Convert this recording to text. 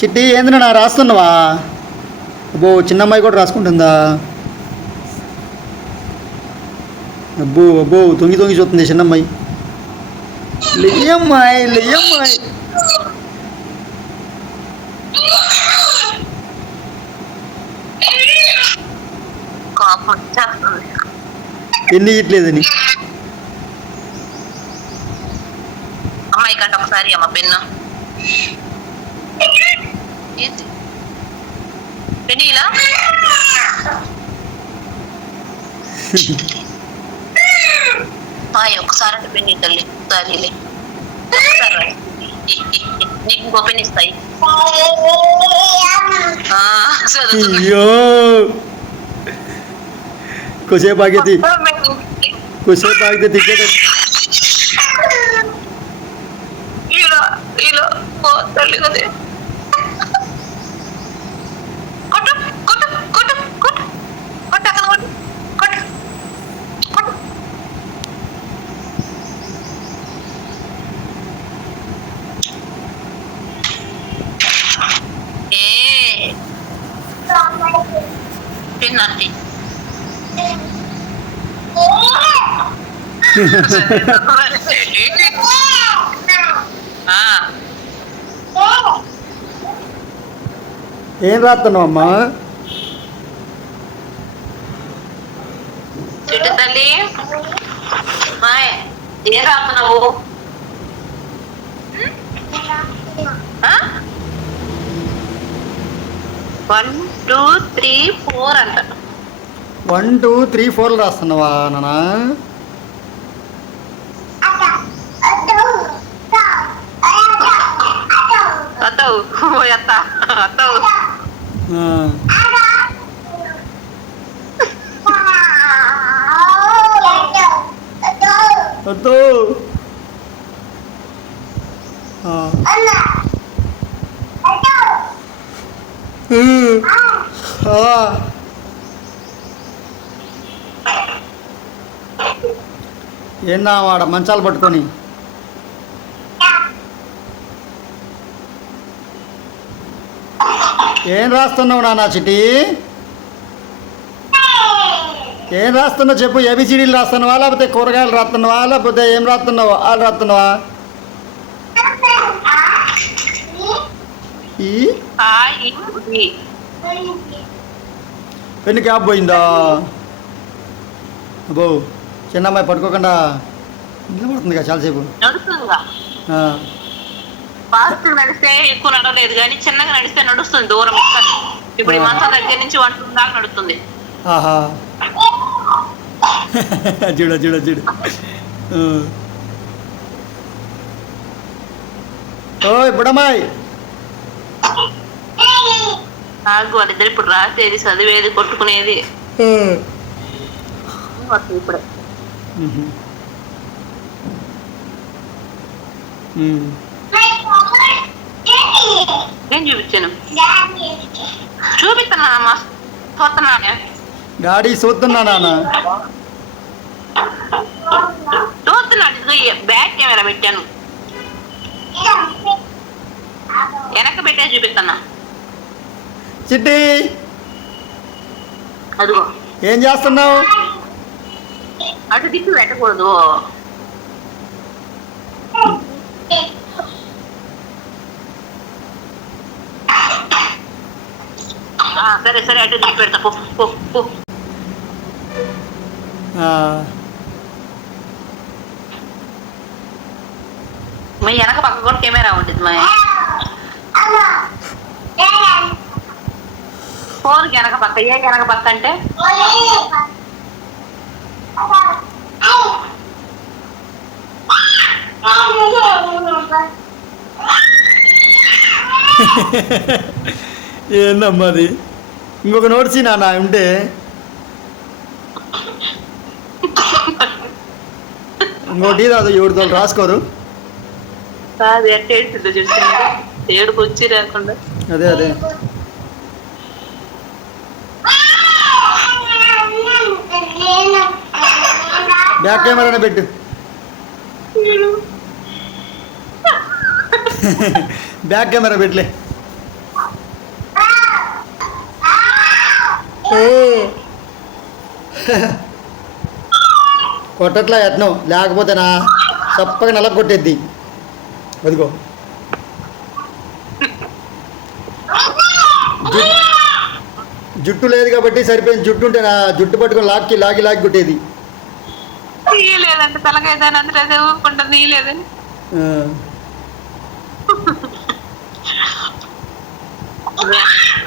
చిట్టి ఏంది నా రాస్తున్నావా? అబ్బో చిన్నమ్మాయి కూడా రాసుకుంటుందా? అబ్బో అబ్బో తొంగి తొంగి చూస్తుంది చిన్నమ్మాయి. లేయమ్మాయి లేయమ్మాయి. ఎన్ని ఇట్లేదని అమ్మాయి కంటే ఒకసారి అమ్మ పెన్ను. ఏంటి పెన్ను ఇలా అమ్మాయి ఒకసారి అంటే పెన్ను తల్లి ఒకసారి ఇలే. ఒకసారి రా. ఇ- ఇ- ఇ- నీకు ఇంకో పెన్ను ఇస్తాయి ఆ, చదువుతున్నా. అయ్యో కొద్దిసేపు ఆగితే కొద్దిసేపు ఆగితే తిగ్గేట ఇలా ఇలా ఓ తల్లి కదే ఆ ఏం రాస్తున్నావు అమ్మా? చెట్టు తల్లి. ఏం రాస్తున్నావు? వన్ టూ త్రీ ఫోర్ అంట. వన్ టూ త్రీ ఫోర్లు రాస్తున్నావా నాన్న అత్తవు ఏందా వాడ మంచాలు పట్టుకొని. ఏం రాస్తున్నావు నాన్న చిటి ఏం రాస్తున్నావు చెప్పు? ఏబిసిడీలు రాస్తున్నావా? లేకపోతే కూరగాయలు రాస్తున్నావా? లేకపోతే ఏం రాస్తున్నావు? వాళ్ళు రాస్తున్నావా? ఈ ఆ పెన్ను క్యాబ్ పోయిందా? అబ్బో చిన్నమ్మాయి పట్టుకోకుండా నిలబడుతుంది కదా చాలాసేపు ఫాస్ట్ నడిస్తే ఎక్కువ నడవలేదు కానీ చిన్నగా నడిస్తే నడుస్తుంది దూరం. ఇప్పుడు ఈ మంచం దగ్గర నుంచి వంట దాకా నడుస్తుంది. ఆహా. చూడ చూడ చూడు. ఆ. ఓయ్ బుడమ్మాయి నాకు వాళ్ళిద్దరు ఇప్పుడు రాసేది చదివేది కొట్టుకునేది. ఇప్పుడే. ఏం చూపించాను? చూపిస్తున్నా మా చూస్తున్నానే డాడీ చూస్తున్నా నాన్న. చూస్తున్నాడు బ్యాక్ కెమెరా పెట్టాను. వెనక పెట్టే చూపిస్తున్నా. చిట్టి ఏం చేస్తున్నావు? అటు దిక్కు పెట్టకూడదు. ఆ, సరే సరే అటు దిక్కు పెడతా. పో పో పో. ఆ, మా వెనక పక్క కూడా కెమెరా ఉంటుంది మా ఫోన్ వెనక పక్క ఏ వెనక పక్క అంటే? ఏందమ్మా అది? ఇంకొక నోట్స్ నాన్న ఉంటే. ఇంకోటి రాదు ఎవరితో రాసుకోరు. అదే అదే. బ్యాక్ కెమెరానే పెట్టు. బ్యాక్ కెమెరా పెట్టలే. కొట్టట్లా యత్నం. లేకపోతే నా చప్పగా నెల కొట్టేద్ది. అదిగో. జుట్టు లేదు కాబట్టి సరిపోయింది. జుట్టు ఉంటే నా జుట్టు పట్టుకొని లాక్కి లాగి లాగి కొట్టేది. తీయలేదంటే తలకాయ దాని అంతా అదే ఊరుకుంటుంది తీయలేదని ఆ,